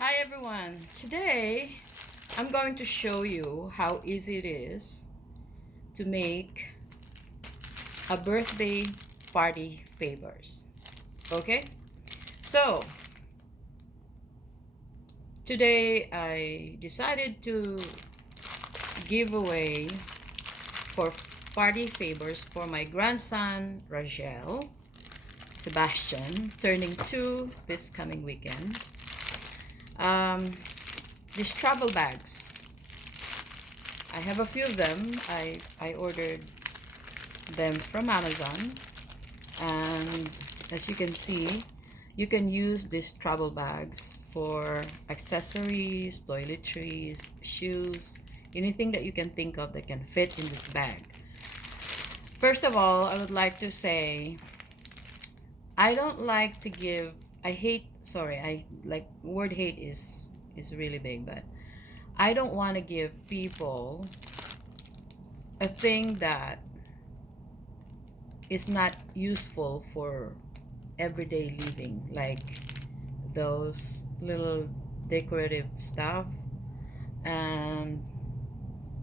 Hi everyone! Today I'm going to show you how easy it is to make a birthday party favors. Okay? So, today I decided to give away for party favors for my grandson Rachel Sebastian, turning 2 this coming weekend. Um, these travel bags. I have a few of them. I ordered them from Amazon, and as you can see, you can use these travel bags for accessories, toiletries, shoes, anything that you can think of that can fit in this bag. First of all, I would like to say I don't like to give I hate sorry, I like word hate is really big, but I don't want to give people a thing that is not useful for everyday living, like those little decorative stuff, and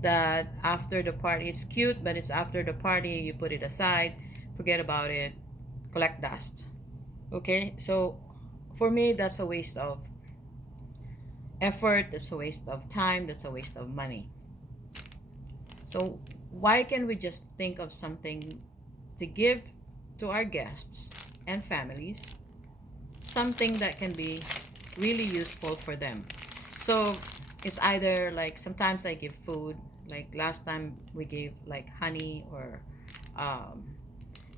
that after the party it's cute, but it's after the party you put it aside, forget about it, collect dust. Okay, so for me that's a waste of effort, that's a waste of time, that's a waste of money. So why can we just think of something to give to our guests and families, something that can be really useful for them? So it's either like sometimes I give food, like last time we gave like honey, or um,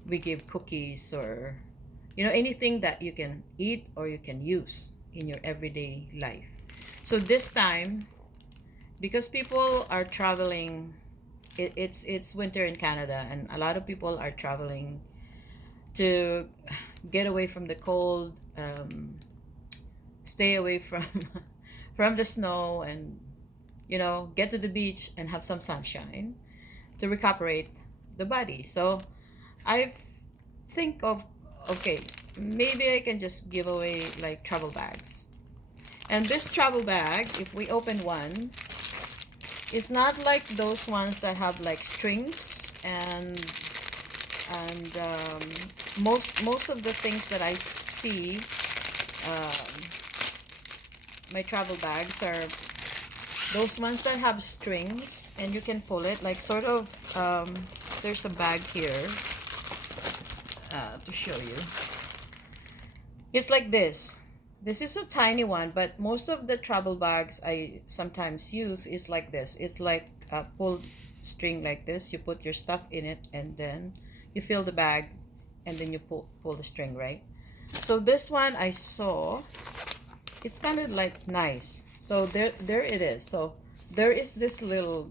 we give cookies, or anything that you can eat or you can use in your everyday life. So this time, because people are traveling, it's winter in Canada, and a lot of people are traveling to get away from the cold, stay away from from the snow, and get to the beach and have some sunshine to recuperate the body. So I think of, okay, maybe I can just give away like travel bags. And this travel bag, if we open one, it's not like those ones that have like strings, and most of the things that I see, um, my travel bags are those ones that have strings and you can pull it, like sort of, there's a bag here to show you. It's like this. This is a tiny one, but most of the travel bags I sometimes use is like this. It's like a pulled string like this. You put your stuff in it, and then you fill the bag, and then you pull the string, right? So this one I saw, it's kind of like nice. So there it is. So there is this little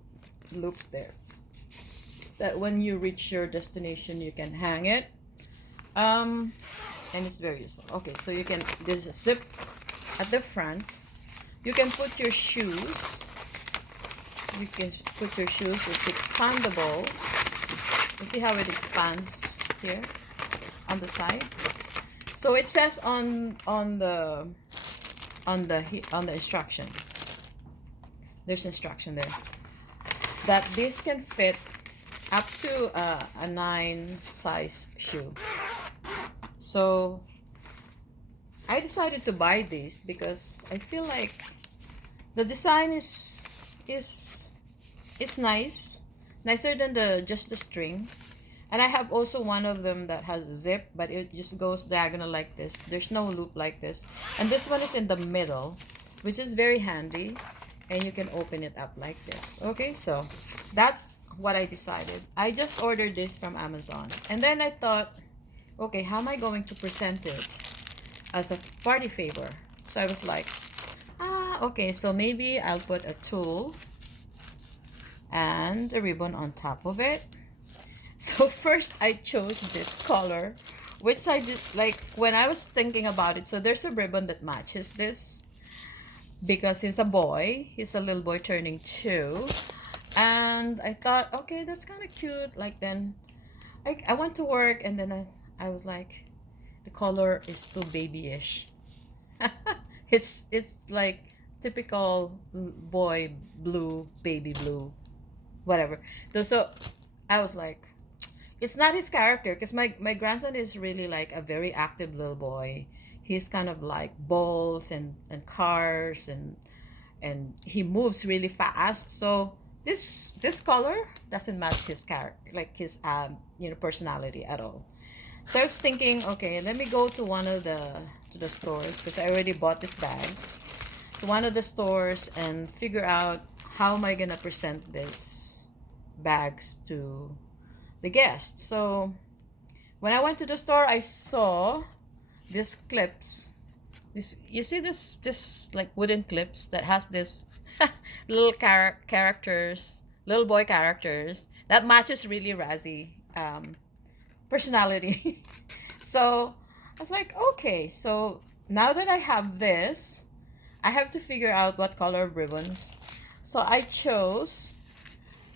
loop there that when you reach your destination you can hang it, and it's very useful. Okay, so you can, there's a zip at the front. You can put your shoes. It's expandable. You see how it expands here on the side. So it says on the instruction, there's instruction there, that this can fit up to a 9 size shoe. So I decided to buy this because I feel like the design is nice, nicer than just the string. And I have also one of them that has zip, but it just goes diagonal like this. There's no loop like this. And this one is in the middle, which is very handy. And you can open it up like this. Okay, so that's what I decided. I just ordered this from Amazon. And then I thought, okay, how am I going to present it as a party favor? So I was like, okay, so maybe I'll put a tulle and a ribbon on top of it. So first I chose this color, which I just like when I was thinking about it. So there's a ribbon that matches this because he's a boy. He's a little boy turning 2. And I thought, okay, that's kind of cute. Like then I went to work, and then I was like, the color is too babyish. It's like typical boy blue, baby blue, whatever. So I was like, it's not his character, because my grandson is really like a very active little boy. He's kind of like balls and cars, and he moves really fast. So this color doesn't match his character, like his personality at all. So I was thinking, okay, let me go to one of the stores, because I already bought these bags, to one of the stores and figure out how am I gonna present this bags to the guests. So when I went to the store, I saw these clips. You see this like wooden clips that has this little characters, little boy characters that matches really Razzie personality. So I was like, okay, so now that I have this, I have to figure out what color of ribbons. So I chose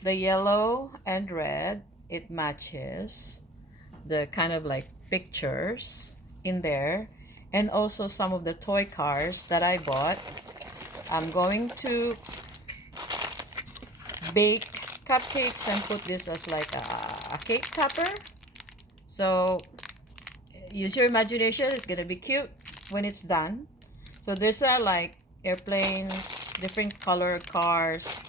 the yellow and red. It matches the kind of like pictures in there, and also some of the toy cars that I bought. I'm going to bake cupcakes and put this as like a cake topper. So use your imagination. It's gonna be cute when it's done. So these are like airplanes, different color cars.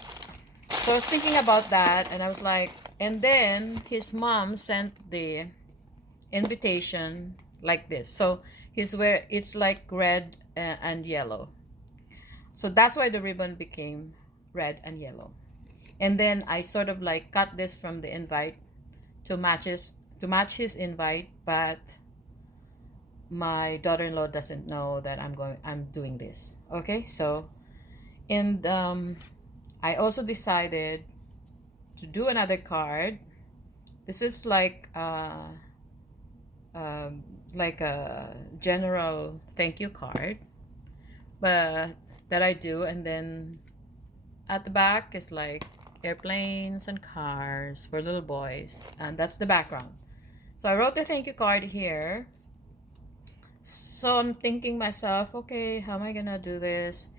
So I was thinking about that, and I was like, and then his mom sent the invitation like this. So it's like red and yellow. So that's why the ribbon became red and yellow. And then I sort of like cut this from the invite to match his invite, but my daughter-in-law doesn't know that I'm doing this. Okay, so and I also decided to do another card. This is like a general thank you card, but that I do, and then at the back is like airplanes and cars for little boys, and that's the background. So I wrote the thank you card here. So I'm thinking myself, okay, how am I gonna do this?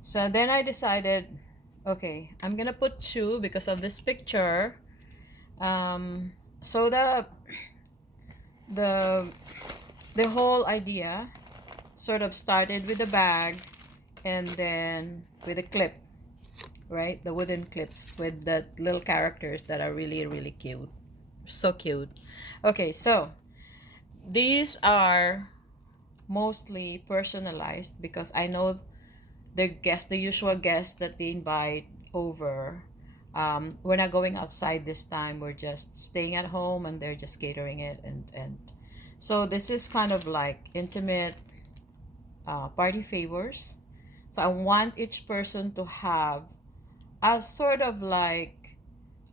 So then I decided, okay, I'm gonna put two because of this picture. So the whole idea sort of started with the bag, and then with a clip, right? The wooden clips with the little characters that are really, really cute. So cute. Okay, so these are mostly personalized because I know the usual guests that they invite over. We're not going outside this time. We're just staying at home, and they're just catering it, and so this is kind of like intimate party favors. So I want each person to have a sort of like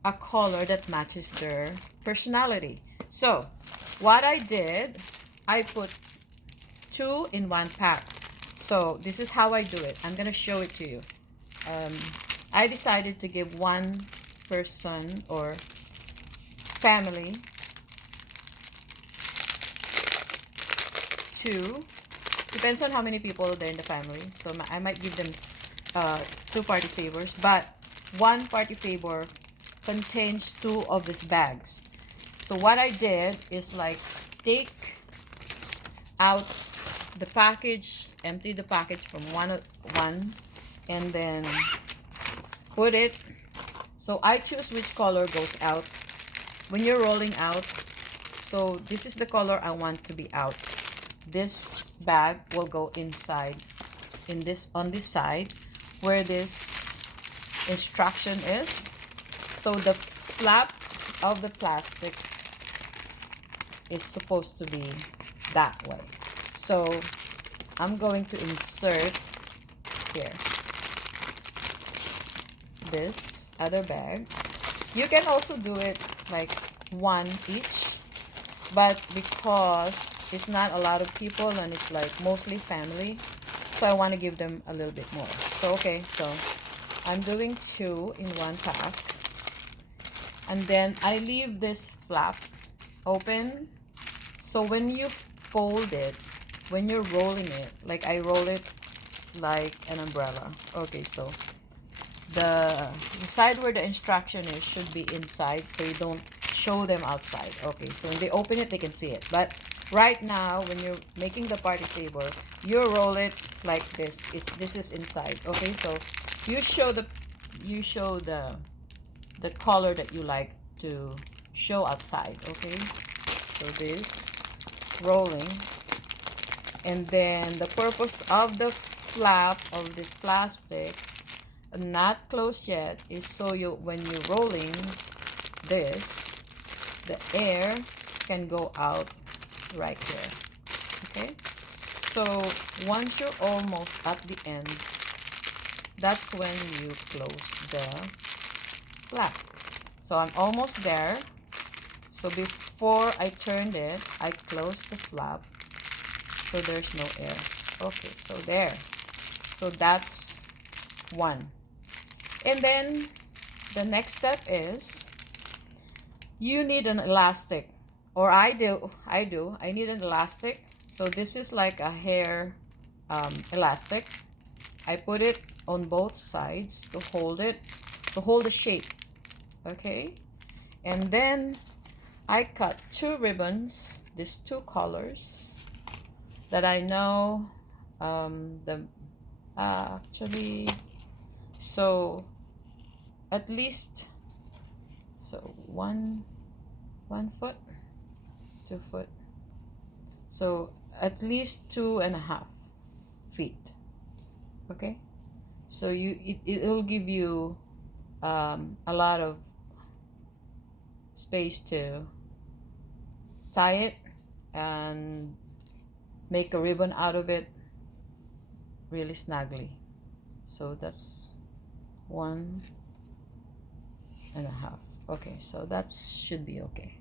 a color that matches their personality. So what I did, I put two in one pack. So this is how I do it. I'm gonna show it to you. I decided to give one person or family two. Depends on how many people there in the family. So I might give them two party favors, but one party favor contains two of these bags. So what I did is like take out the package, empty the package from one, and then put it. So I choose which color goes out when you're rolling out. So this is the color I want to be out. This bag will go inside on this side where this instruction is. So the flap of the plastic is supposed to be that way. So I'm going to insert here this other bag. You can also do it like one each, but because it's not a lot of people and it's like mostly family, so I want to give them a little bit more. So okay, so I'm doing two in one pack, and then I leave this flap open, so when you fold it, when you're rolling it, like I roll it like an umbrella. Okay, so the side where the instruction is should be inside, so you don't show them outside. Okay, so when they open it, they can see it. But right now, when you're making the party favor, you roll it like this. This is inside. Okay, so you show the color that you like to show outside. Okay, so this rolling, and then the purpose of the flap of this plastic, not closed yet, is so you, when you're rolling this, the air can go out right here. Okay, so once you're almost at the end, that's when you close the flap. So I'm almost there. So before I turned it, I closed the flap so there's no air. Okay, so there. So that's one. And then the next step is you need an elastic, or I need an elastic. So this is like a hair elastic. I put it on both sides to hold it, to hold the shape. Okay, and then I cut two ribbons, these two colors that I know actually, so at least, so one foot, 2 foot, so at least 2.5 feet. Okay, so it'll give you a lot of space to tie it and make a ribbon out of it really snugly. So that's 1.5. Okay, so that should be okay.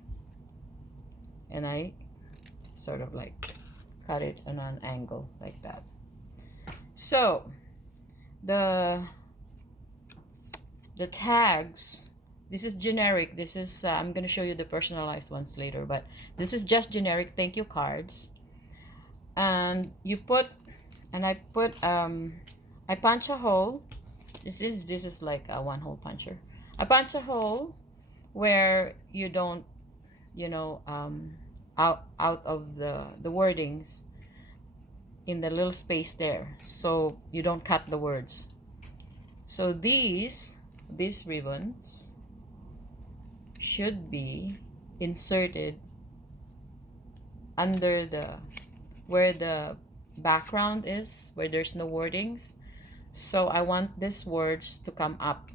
And I sort of like cut it on an angle like that. So the tags, this is generic. This is I'm gonna show you the personalized ones later, but this is just generic thank you cards. And you put, and I put I punch a hole. This is like a 1-hole puncher. I punch a hole where you don't, you know, out of the wordings in the little space there, so you don't cut the words. So these ribbons should be inserted under the, where the background is, where there's no wordings. So I want these words to come up.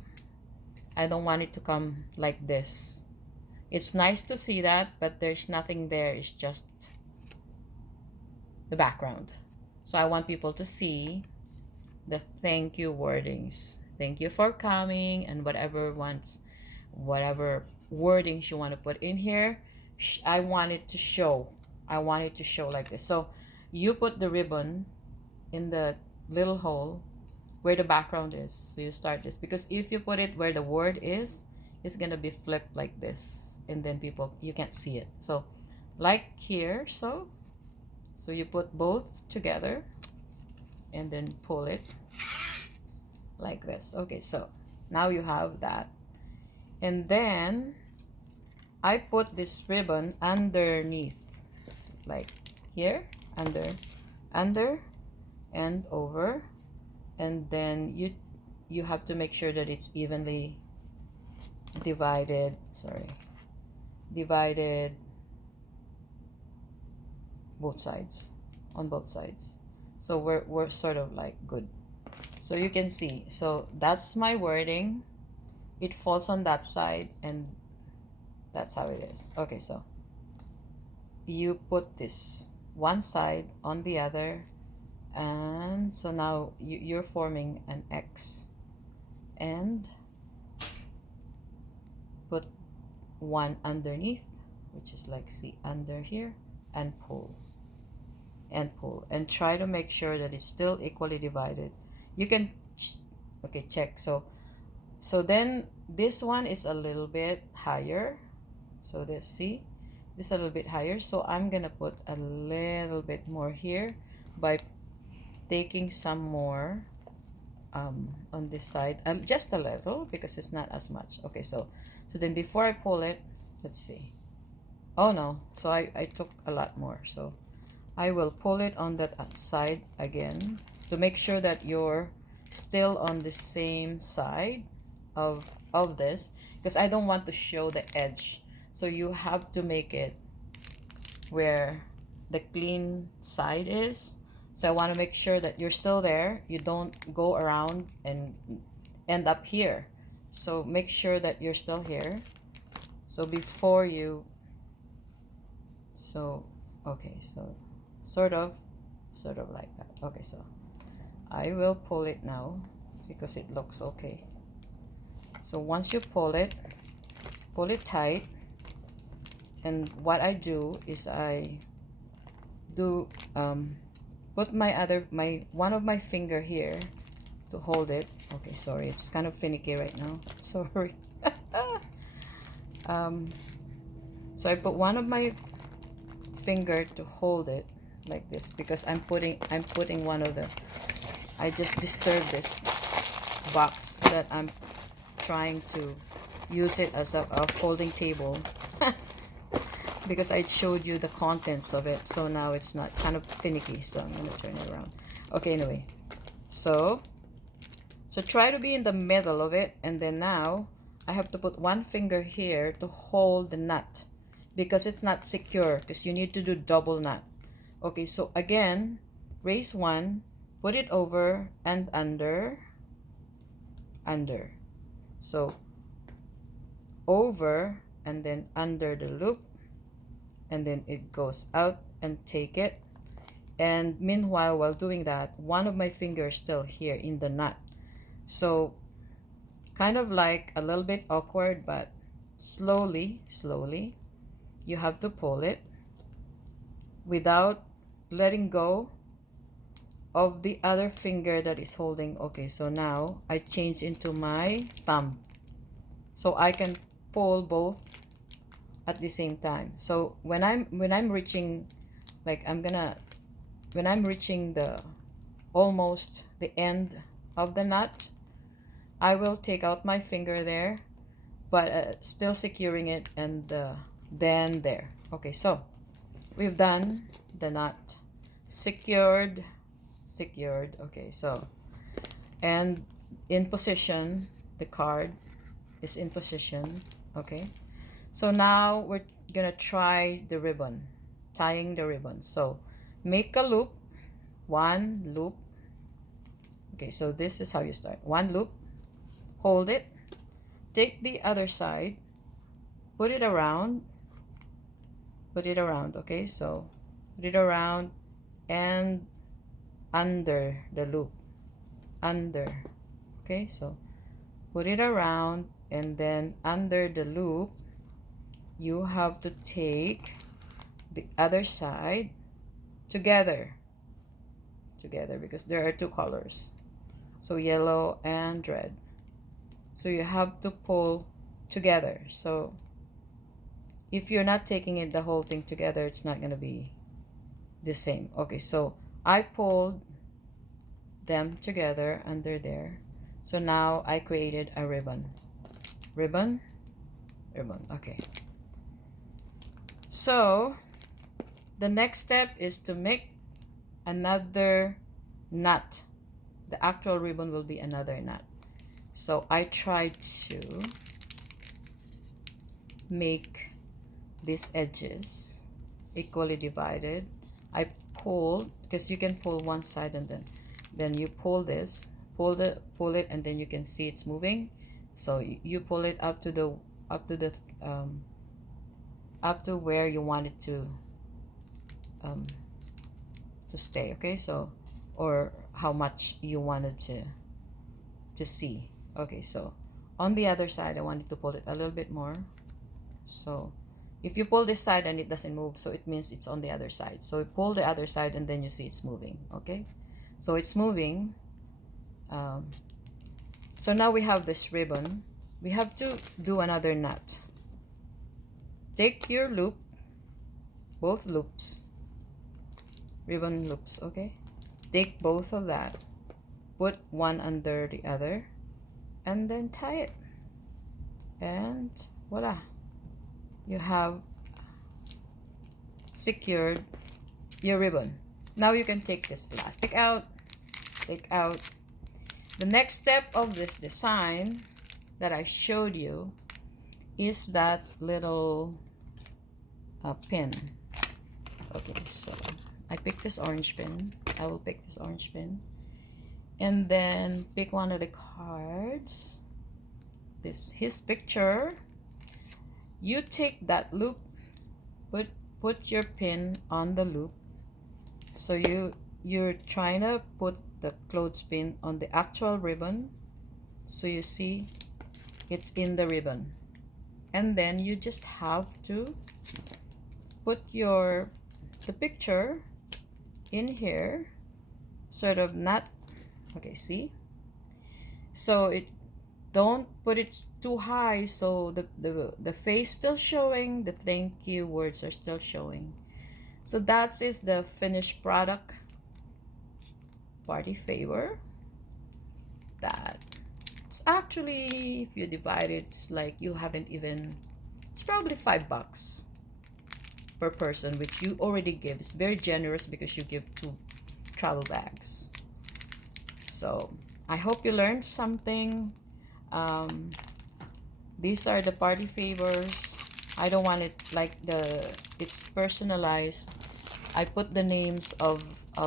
I don't want it to come like this. It's nice to see that, but there's nothing there. It's just the background. So I want people to see the thank you wordings. Thank you for coming, and whatever wordings you want to put in here, I want it to show. I want it to show like this. So you put the ribbon in the little hole where the background is. So you start this, because if you put it where the word is, it's gonna be flipped like this, and then you can't see it. So like here, so you put both together and then pull it like this. Okay, so now you have that. And then I put this ribbon underneath, like here, under and over, and then you have to make sure that it's evenly divided both sides, on both sides. So we're sort of like good. So you can see, so that's my wording. It falls on that side, and that's how it is. Okay, so you put this one side on the other, and so now you're forming an X, and put one underneath, which is like, see, under here, and pull and try to make sure that it's still equally divided. You can okay, check. So then this one is a little bit higher, so this, see, just a little bit higher. So I'm gonna put a little bit more here by taking some more on this side, just a little, because it's not as much. Okay, so then before I pull it, let's see. Oh no, so I took a lot more, so I will pull it on that side again to make sure that you're still on the same side of this, because I don't want to show the edge. So you have to make it where the clean side is. So I want to make sure that you're still there. You don't go around and end up here. So make sure that you're still here. So before you, so, okay, so sort of like that. Okay, so I will pull it now because it looks okay. So once you pull it tight. And what I do is I do put one of my finger here to hold it. Okay, sorry, it's kind of finicky right now. Sorry. So I put one of my finger to hold it like this because I'm putting one of the, I just disturbed this box that I'm trying to use it as a folding table. Because I showed you the contents of it, so now it's not kind of finicky, so I'm going to turn it around. Okay, anyway, so try to be in the middle of it, and then now I have to put one finger here to hold the nut because it's not secure, because you need to do double knot. Okay, so again, raise one, put it over and under, so over and then under the loop, and then it goes out and take it. And meanwhile, while doing that, one of my fingers still here in the knot. So kind of like a little bit awkward, but slowly you have to pull it without letting go of the other finger that is holding. Okay, so now I change into my thumb so I can pull both at the same time. So when I'm reaching, like when I'm reaching the almost the end of the knot, I will take out my finger there, but still securing it, and then there. Okay, so we've done the knot, secured. Okay, so, and in position, the card is in position. Okay, so now we're gonna try the ribbon, tying the ribbon. So make a loop, one loop. Okay, so this is how you start. One loop, hold it, take the other side, put it around. Okay, so put it around and under the loop, okay, so put it around, and then under the loop you have to take the other side together because there are two colors, so yellow and red, so you have to pull together. So if you're not taking it the whole thing together, it's not going to be the same. Okay, so I pulled them together under there, so now I created a ribbon. Okay, so the next step is to make another knot. The actual ribbon will be another knot. So I tried to make these edges equally divided. I pulled, because you can pull one side and then you pull this, pull it, and then you can see it's moving. So you pull it up to where you want it to stay. Okay, so, or how much you wanted to see. Okay, so on the other side I wanted to pull it a little bit more. So if you pull this side and it doesn't move, so it means it's on the other side. So pull the other side and then you see it's moving. Okay, so it's moving. So now we have this ribbon. We have to do another knot. Take your loop, both loops, ribbon loops, okay? Take both of that, put one under the other, and then tie it. And voila, you have secured your ribbon. Now you can take this plastic out, take out. The next step of this design that I showed you is that little pin. Okay, so I picked this orange pin. I will pick this orange pin. And then pick one of the cards. This his picture. You take that loop, put your pin on the loop. So you're trying to put the clothespin on the actual ribbon. So you see it's in the ribbon. And then you just have to put the picture in here, sort of not, okay, see? So it, don't put it too high so the face still showing, the thank you words are still showing. So that is the finished product, party favor. That it's actually, if you divide it, it's like you haven't even, it's probably $5 per person, which you already give. It's very generous because you give 2 travel bags. So I hope you learned something. These are the party favors. I don't want it like it's personalized. I put the names of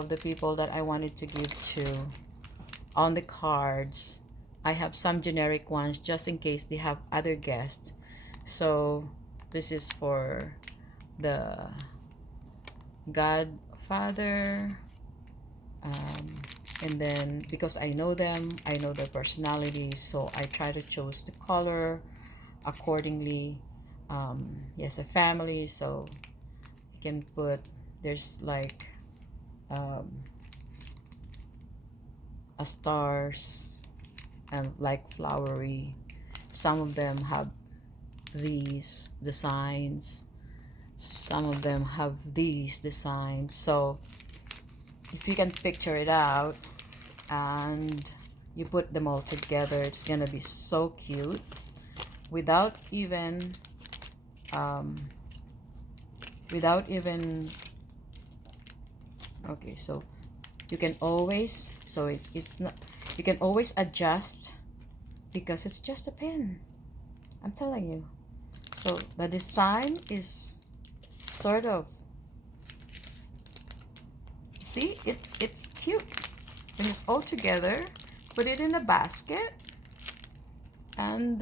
the people that I wanted to give to on the cards. I have some generic ones just in case they have other guests. So this is for the godfather, and then because I know them, I know their personalities, so I try to choose the color accordingly. Yes, a family, so you can put, there's like a stars and like flowery. Some of them have these designs, some of them have these designs. So if you can picture it out and you put them all together, it's gonna be so cute without even okay, so you can always, so it's not, you can always adjust because it's just a pen, I'm telling you. So the design is sort of, see, it's cute when it's all together. Put it in a basket, and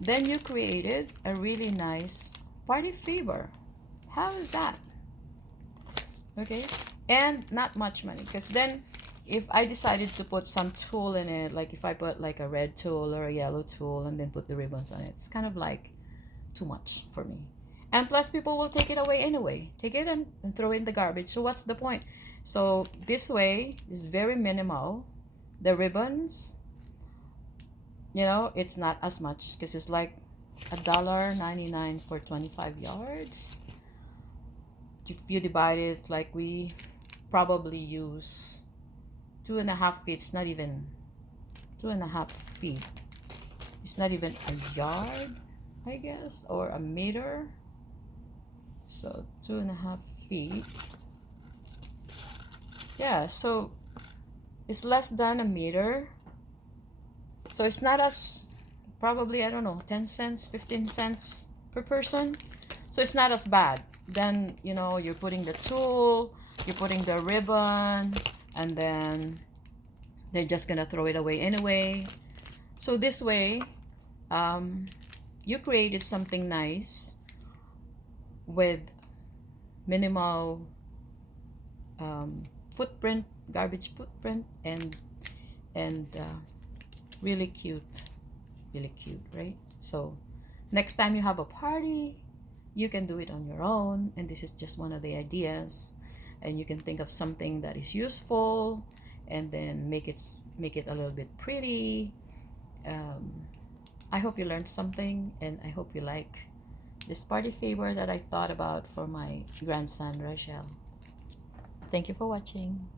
then you created a really nice party favor. How is that? Okay, and not much money, because then if I decided to put some tool in it, like if I put like a red tool or a yellow tool and then put the ribbons on it, it's kind of like too much for me. And plus people will take it away anyway, take it and throw it in the garbage, so what's the point? So this way is very minimal. The ribbons, you know, it's not as much because it's like $1.99 for 25 yards. If you divide it, it's like we probably use 2.5 feet. It's not even 2.5 feet. It's not even a yard, I guess, or a meter. So 2.5 feet. Yeah, so it's less than a meter. So it's not as, probably, I don't know, 10 cents, 15 cents per person. So it's not as bad. Then, you know, you're putting the tool, you're putting the ribbon, and then they're just gonna throw it away anyway. So this way, you created something nice with minimal footprint, garbage footprint, and really cute, right? So next time you have a party, you can do it on your own, and this is just one of the ideas, and you can think of something that is useful and then make it a little bit pretty. I hope you learned something, and I hope you like this party favor that I thought about for my grandson Rachel. Thank you for watching.